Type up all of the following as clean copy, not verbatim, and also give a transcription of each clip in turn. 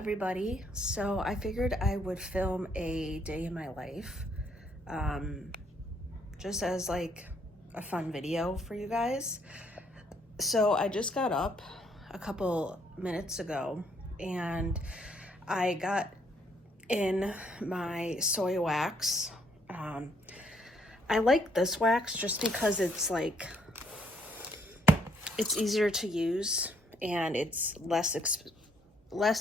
everybody. So I figured I would film a day in my life, just as like a fun video for you guys. So I just got up a couple minutes ago and I got in my soy wax. I like this wax just because it's easier to use and it's less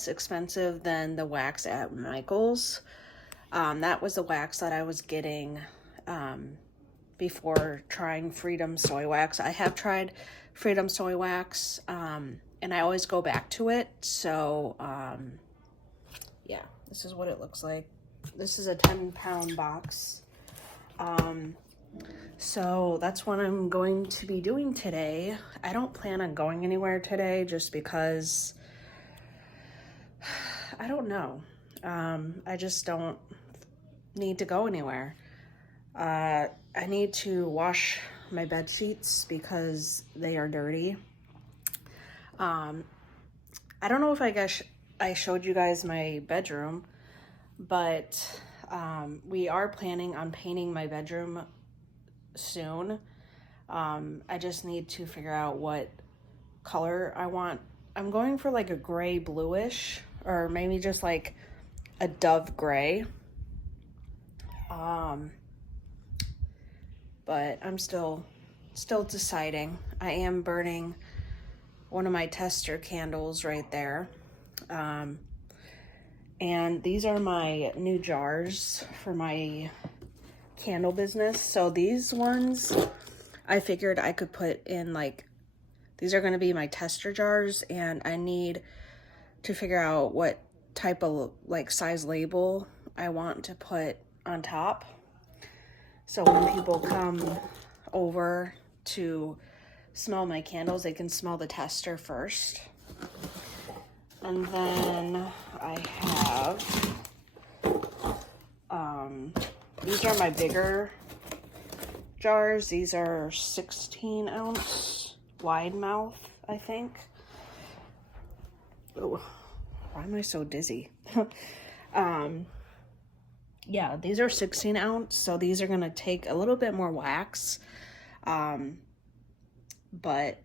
expensive than the wax at Michael's. That was the wax that I was getting before trying Freedom Soy Wax. I have tried Freedom Soy Wax, and I always go back to it. So, yeah, this is what it looks like. This is a 10-pound box. So that's what I'm going to be doing today. I don't plan on going anywhere today just because I don't know. I just don't need to go anywhere. I need to wash my bed sheets because they are dirty. I don't know if I showed you guys my bedroom, but we are planning on painting my bedroom soon. I just need to figure out what color I want. I'm going for like a gray bluish, or maybe just like a dove gray. But I'm still deciding. I am burning one of my tester candles right there. And these are my new jars for my candle business. So these ones, I figured I could put in these are going to be my tester jars, and I need to figure out what type of size label I want to put on top. So when people come over to smell my candles, they can smell the tester first. And then I have, these are my bigger jars. These are 16-ounce wide mouth, I think. Oh, why am I so dizzy? Yeah, these are 16 ounce, so these are gonna take a little bit more wax, but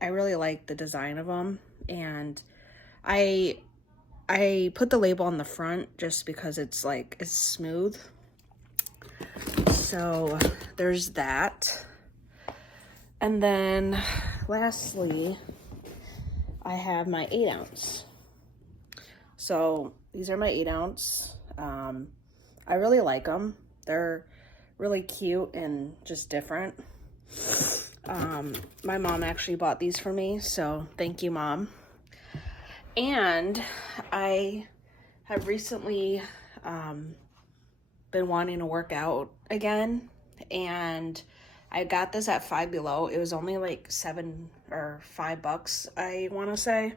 I really like the design of them, and I put the label on the front just because it's smooth. So there's that, and then lastly I have my 8-ounce. So these are my 8-ounce. I really like them. They're really cute and just different. My mom actually bought these for me, so thank you, Mom. And I have recently been wanting to work out again, and I got this at Five Below. It was only like $7 or $5, I want to say,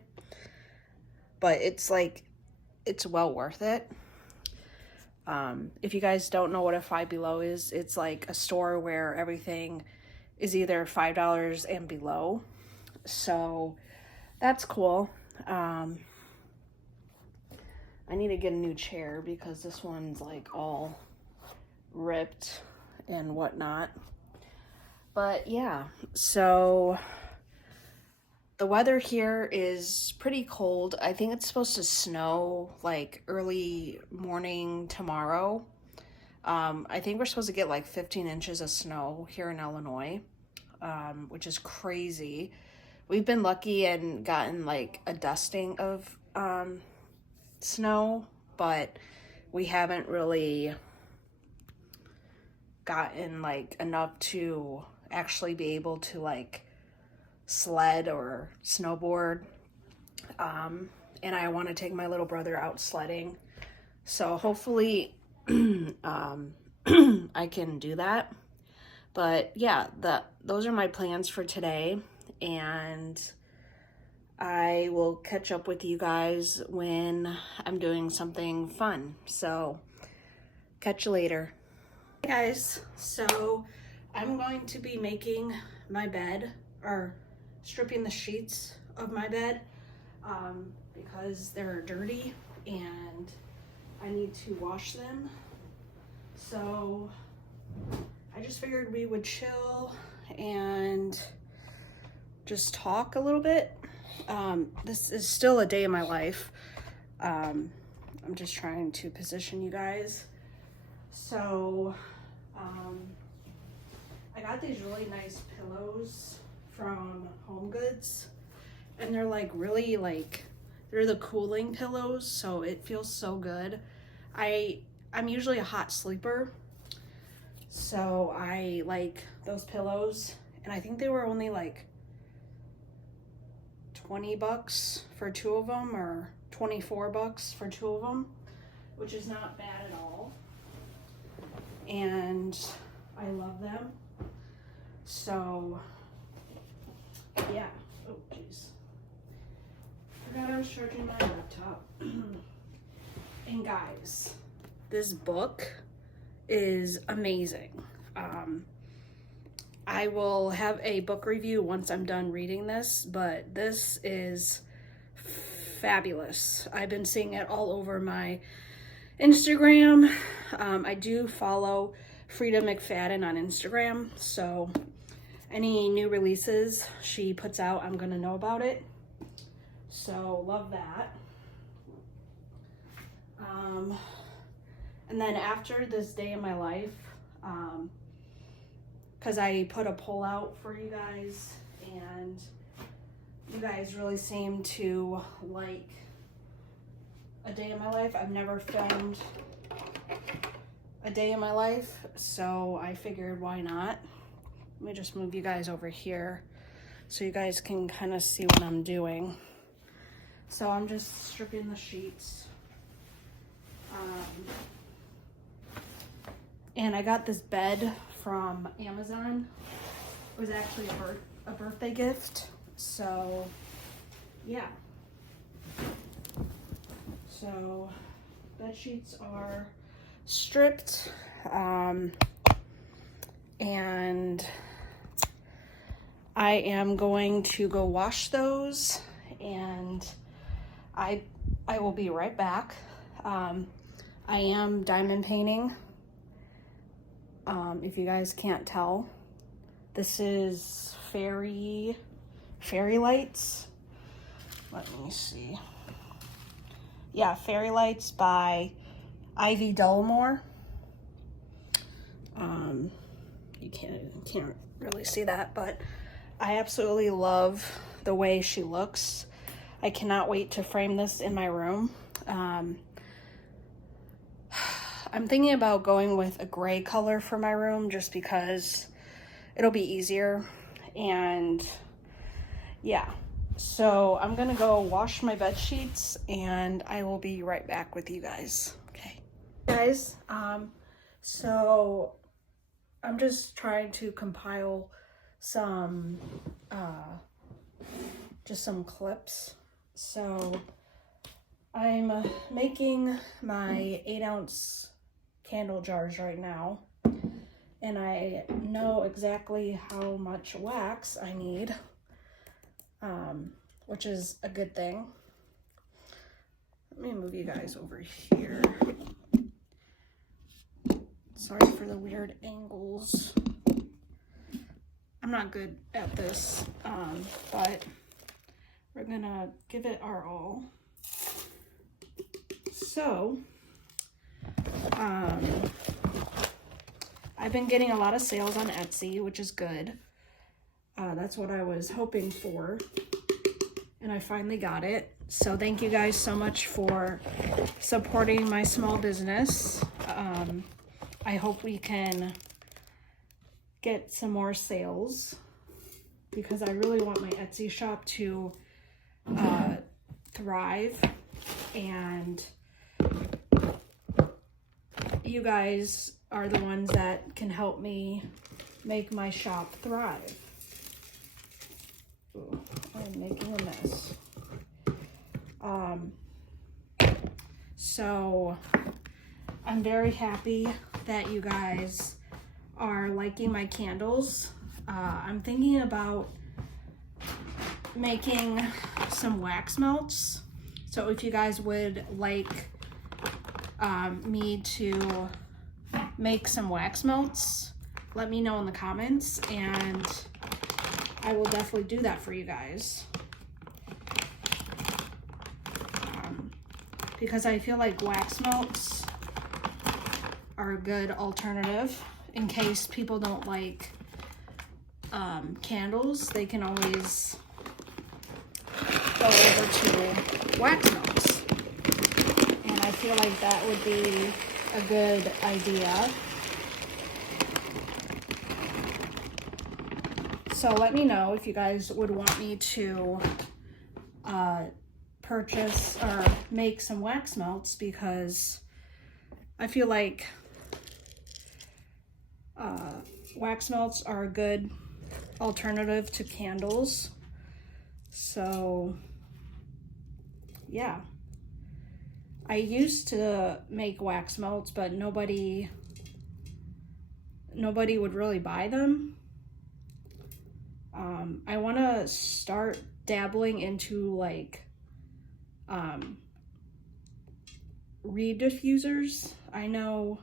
but it's well worth it. If you guys don't know what a Five Below is, it's like a store where everything is either $5 and below. So that's cool. I need to get a new chair because this one's all ripped and whatnot. But yeah, so the weather here is pretty cold. I think it's supposed to snow early morning tomorrow. I think we're supposed to get 15 inches of snow here in Illinois, which is crazy. We've been lucky and gotten a dusting of snow, but we haven't really gotten enough to actually be able to sled or snowboard. And I want to take my little brother out sledding, so hopefully I can do that. But yeah, those are my plans for today, and I will catch up with you guys when I'm doing something fun. So catch you later. Hey guys, so I'm going to be making my bed, or stripping the sheets of my bed, because they're dirty and need to wash them. So I just figured we would chill and just talk a little bit. This is still a day in my life. I'm just trying to position you guys. So I got these really nice pillows from Home Goods, and they're like really like, they're the cooling pillows, so it feels so good. I'm usually a hot sleeper, so I like those pillows, and I think they were only like 20 bucks for 2 of them, or 24 bucks for 2 of them, which is not bad at all. And I love them. So yeah. Oh jeez, forgot I was charging my laptop. And guys, this book is amazing. I will have a book review once I'm done reading this, but this is fabulous. I've been seeing it all over my Instagram. I do follow Frida McFadden on Instagram, so any new releases she puts out, I'm gonna know about it. So love that. And then after this day in my life, because I put a poll out for you guys, and you guys really seem to like a day in my life. I've never filmed a day in my life, so I figured why not. Let me just move you guys over here so you guys can kind of see what I'm doing. So I'm just stripping the sheets. And I got this bed from Amazon. It was actually a birthday gift. So yeah. So bed sheets are stripped. And I am going to go wash those, and I will be right back. I am diamond painting. If you guys can't tell, this is fairy lights. Let me see. Yeah, Fairy Lights by Ivy Dulmore. You can't really see that, but I absolutely love the way she looks. I cannot wait to frame this in my room. I'm thinking about going with a gray color for my room just because it'll be easier. And yeah, so I'm gonna go wash my bed sheets, and I will be right back with you guys. Okay, guys, so I'm just trying to compile some just some clips. So I'm making my 8-ounce candle jars right now, and I know exactly how much wax I need, which is a good thing. Let me move you guys over here. Sorry for the weird angles. I'm not good at this, but we're gonna give it our all. So, I've been getting a lot of sales on Etsy, which is good. That's what I was hoping for, and I finally got it. So thank you guys so much for supporting my small business. I hope we can get some more sales, because I really want my Etsy shop to thrive, and you guys are the ones that can help me make my shop thrive. Ooh, I'm making a mess. So I'm very happy that you guys are liking my candles. I'm thinking about making some wax melts. So if you guys would like me to make some wax melts, let me know in the comments, and I will definitely do that for you guys. Because I feel like wax melts are a good alternative in case people don't like candles. They can always go over to wax melts, and I feel like that would be a good idea. So let me know if you guys would want me to purchase or make some wax melts, because I feel like wax melts are a good alternative to candles. So yeah, I used to make wax melts, but nobody would really buy them. I want to start dabbling into like reed diffusers. I know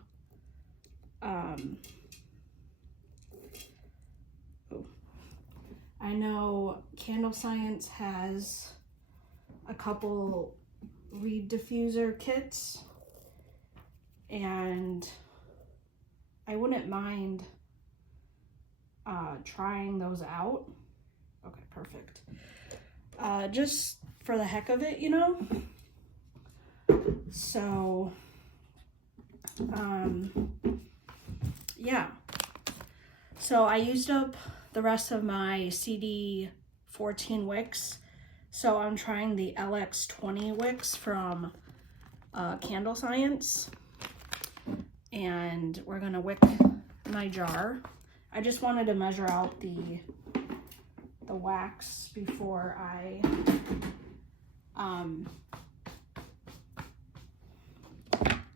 Candle Science has a couple reed diffuser kits, and I wouldn't mind trying those out. Okay, perfect. Just for the heck of it, you know? So, yeah. So I used up the rest of my CD14 wicks. So I'm trying the LX20 wicks from Candle Science. And we're gonna wick my jar. I just wanted to measure out the wax before I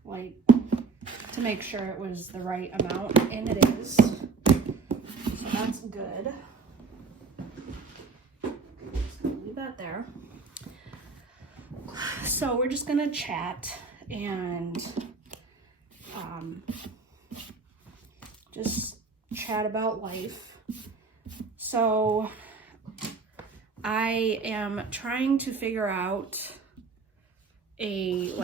like to make sure it was the right amount, and it is. So that's good. Just gonna leave that there. So we're just gonna chat and just chat about life. So I am trying to figure out a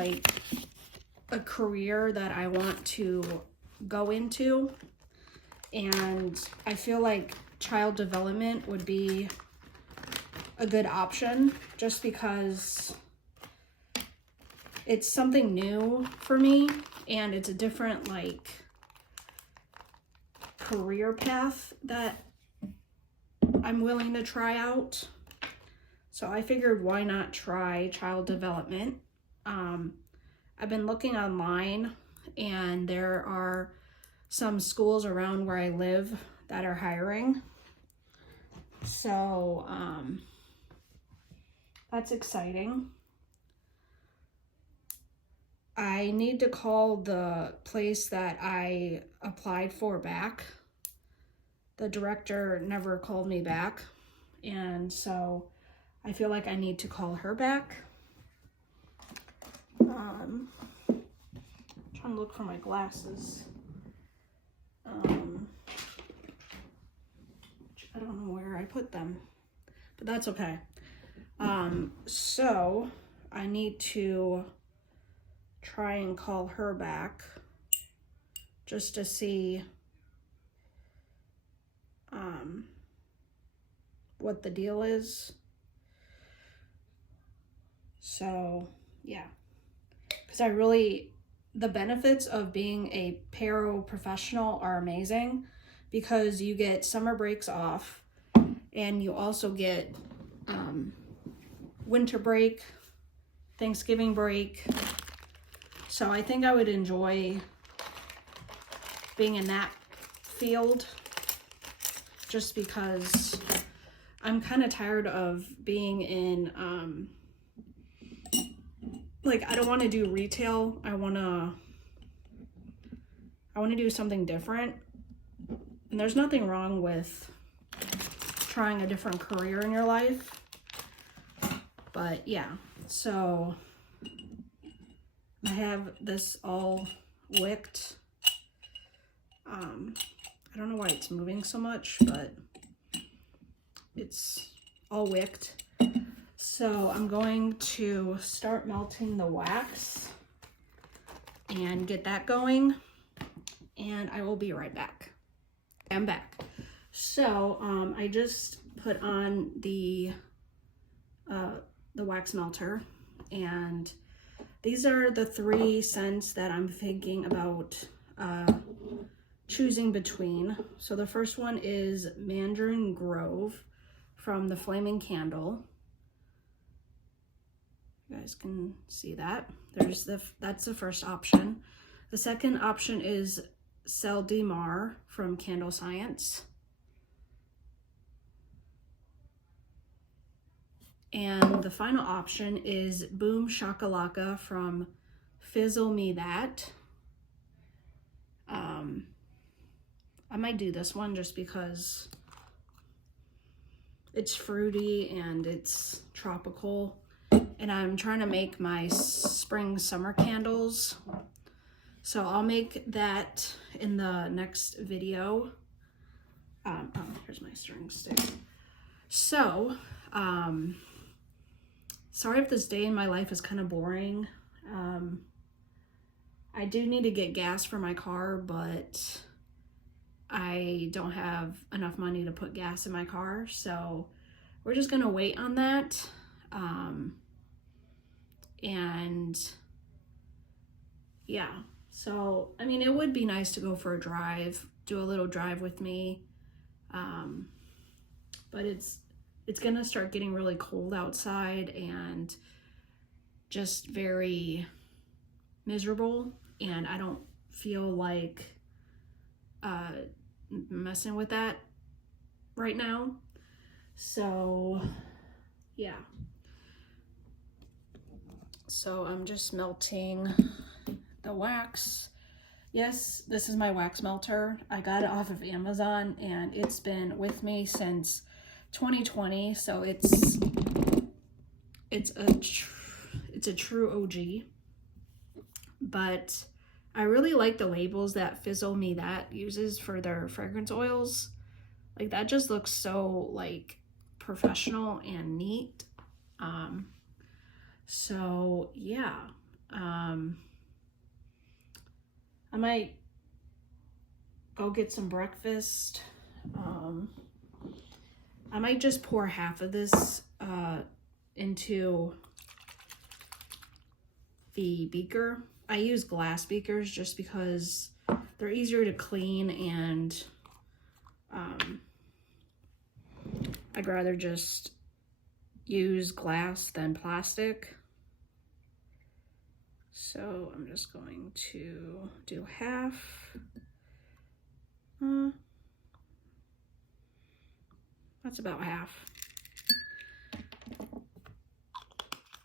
career that I want to go into, and I feel like child development would be a good option, just because it's something new for me and it's a different like career path that I'm willing to try out. So I figured, why not try child development? I've been looking online, and there are some schools around where I live that are hiring. So that's exciting. I need to call the place that I applied for back. The director never called me back, and so I feel like I need to call her back. Trying to look for my glasses. I don't know where I put them, but that's okay. So I need to try and call her back just to see what the deal is. So yeah, because the benefits of being a paraprofessional are amazing, because you get summer breaks off, and you also get winter break, Thanksgiving break. So I think I would enjoy being in that field, just because I'm kind of tired of being in like, I don't want to do retail. I want to do something different. And there's nothing wrong with trying a different career in your life. But yeah, so I have this all wicked. I don't know why it's moving so much, but it's all wicked. So I'm going to start melting the wax and get that going, and I will be right back. I'm back. So I just put on the wax melter, and these are the 3 scents that I'm thinking about choosing between. So the first one is Mandarin Grove from the Flaming Candle. You guys can see that. That's the first option. The second option is Celle de Mar from Candle Science. And the final option is Boom Shakalaka from Fizzle Me That. I might do this one just because it's fruity and it's tropical. And I'm trying to make my spring summer candles. So I'll make that in the next video. Oh, here's my string stick. So, sorry if this day in my life is kind of boring. I do need to get gas for my car, but I don't have enough money to put gas in my car. So we're just gonna wait on that. And yeah, so I mean, it would be nice to go for a drive, do a little drive with me. But it's gonna start getting really cold outside and just very miserable, and I don't feel like messing with that right now. So yeah, so I'm just melting the wax. Yes, this is my wax melter. I got it off of Amazon, and it's been with me since 2020, so it's a true OG. But I really like the labels that Fizzle Me That uses for their fragrance oils. Like, that just looks so like professional and neat. So yeah, I might go get some breakfast. I might just pour half of this into the beaker. I use glass beakers just because they're easier to clean, and I'd rather just use glass than plastic. So I'm just going to do half. That's about half.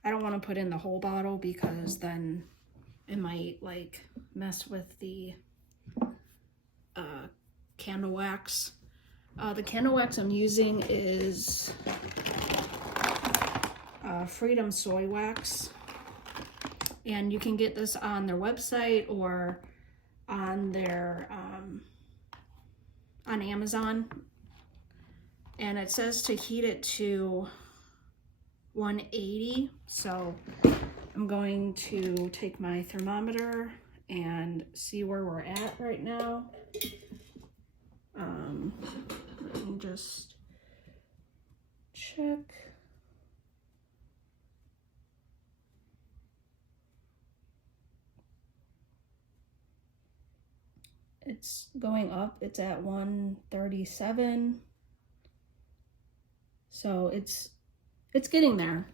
I don't want to put in the whole bottle because then it might like mess with the candle wax. The candle wax I'm using is Freedom Soy Wax, and you can get this on their website or on their on Amazon, and it says to heat it to 180. So I'm going to take my thermometer and see where we're at right now. Let me just check. It's going up. It's at 137. So it's getting there.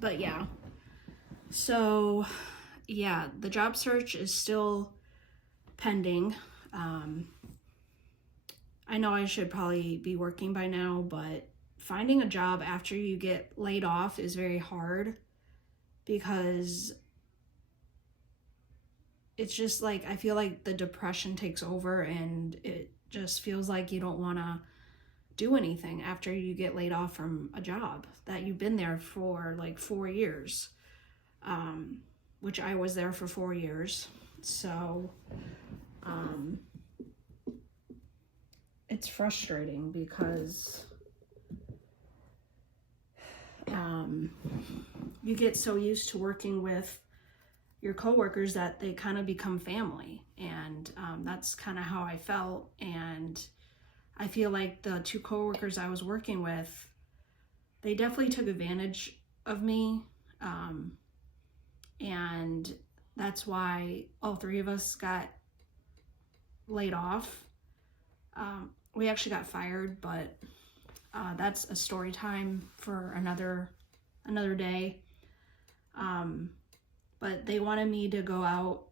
But yeah. So yeah, the job search is still pending. I know I should probably be working by now, but finding a job after you get laid off is very hard, because it's just like, I feel like the depression takes over, and it just feels like you don't want to do anything after you get laid off from a job that you've been there for like 4 years. which I was there for 4 years. So it's frustrating because you get so used to working with your coworkers that they kind of become family, and that's kind of how I felt. And I feel like the 2 coworkers I was working with, they definitely took advantage of me, and that's why all 3 of us got laid off. We actually got fired, but that's a story time for another day. But they wanted me to go out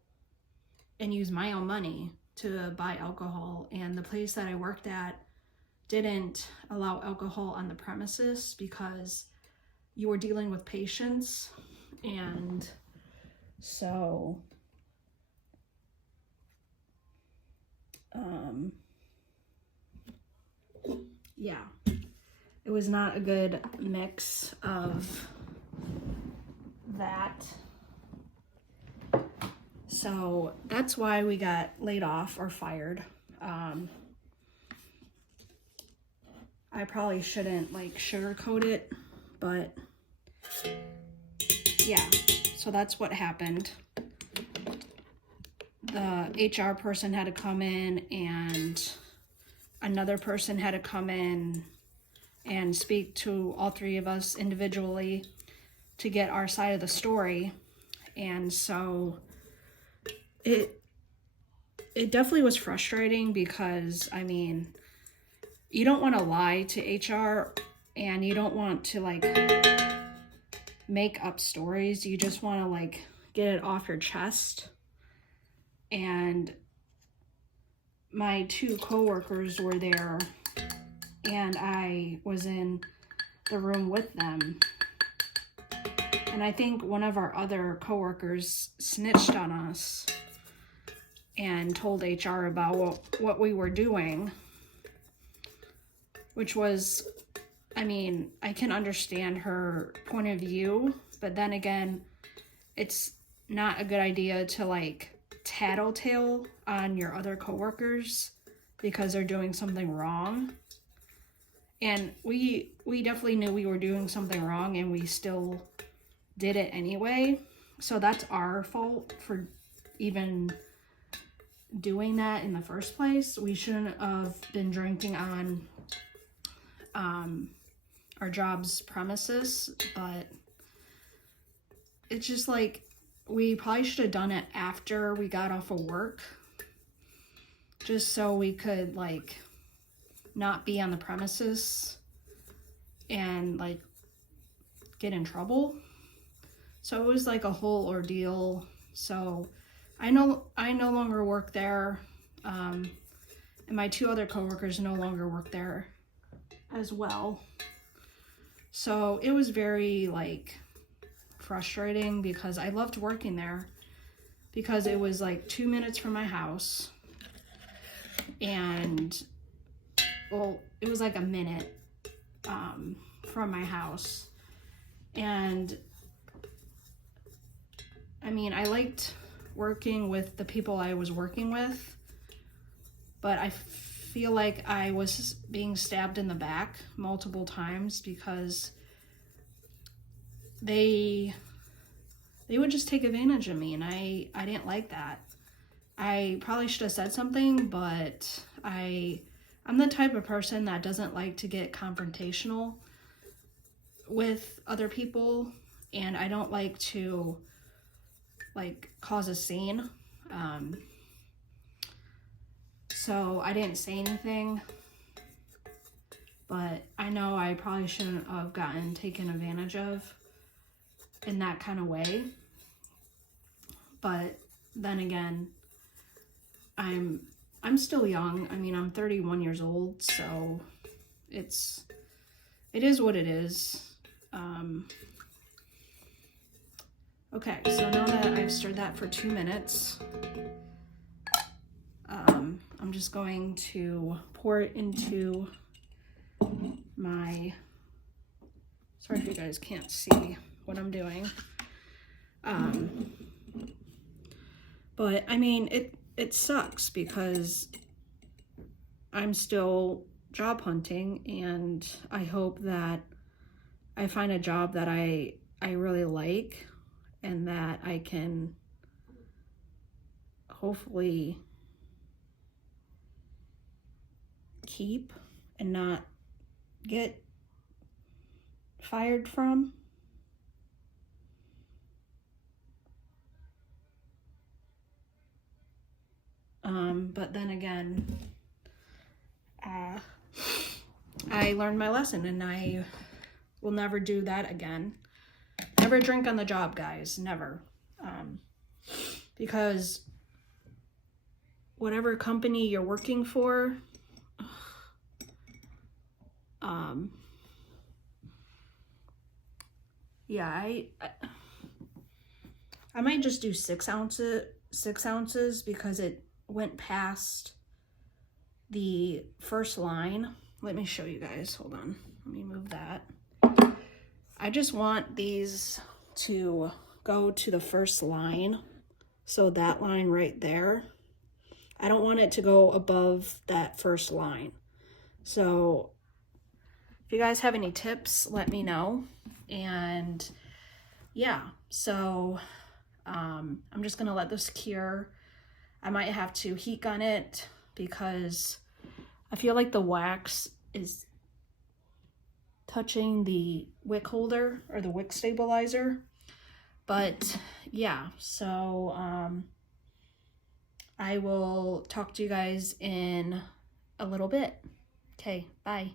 and use my own money to buy alcohol, and the place that I worked at didn't allow alcohol on the premises because you were dealing with patients. And so yeah, it was not a good mix of that. So that's why we got laid off or fired. I probably shouldn't like sugarcoat it, but yeah, so that's what happened. The HR person had to come in, and another person had to come in and speak to all 3 of us individually to get our side of the story. And so it definitely was frustrating because, I mean, you don't want to lie to HR, and you don't want to like make up stories. You just want to like get it off your chest. And my 2 coworkers were there, and I was in the room with them. And I think one of our other coworkers snitched on us and told HR about what we were doing, which was, I mean, I can understand her point of view, but then again, it's not a good idea to like tattletale on your other coworkers because they're doing something wrong. And we definitely knew we were doing something wrong, and we still did it anyway. So that's our fault for even doing that in the first place. We shouldn't have been drinking on our job's premises, but it's just like we probably should have done it after we got off of work, just so we could like not be on the premises and like get in trouble. So it was like a whole ordeal. So I no longer work there, and my 2 other coworkers no longer work there as well. So it was very like frustrating because I loved working there because it was like 2 minutes from my house, and well, it was like a minute from my house. And I mean, I liked working with the people I was working with, but I feel like I was being stabbed in the back multiple times because they would just take advantage of me, and I didn't like that. I probably should have said something, but I'm the type of person that doesn't like to get confrontational with other people, and I don't like to like cause a scene. So I didn't say anything, but I know I probably shouldn't have gotten taken advantage of in that kind of way. But then again, I'm still young. I mean, I'm 31 years old, so it is what it is. Okay, so now that I've stirred that for 2 minutes, I'm just going to pour it into my, sorry if you guys can't see what I'm doing. But I mean, it sucks because I'm still job hunting, and I hope that I find a job that I really like and that I can hopefully keep and not get fired from. But then again, I learned my lesson, and I will never do that again. Never drink on the job, guys. Never. Because whatever company you're working for, yeah, I might just do 6 ounces because it went past the first line. Let me show you guys. Hold on. Let me move that. I just want these to go to the first line. So that line right there. I don't want it to go above that first line. So if you guys have any tips, let me know. And yeah, so I'm just gonna let this cure. I might have to heat gun it because I feel like the wax is touching the wick holder or the wick stabilizer. But yeah, so I will talk to you guys in a little bit. Okay, bye.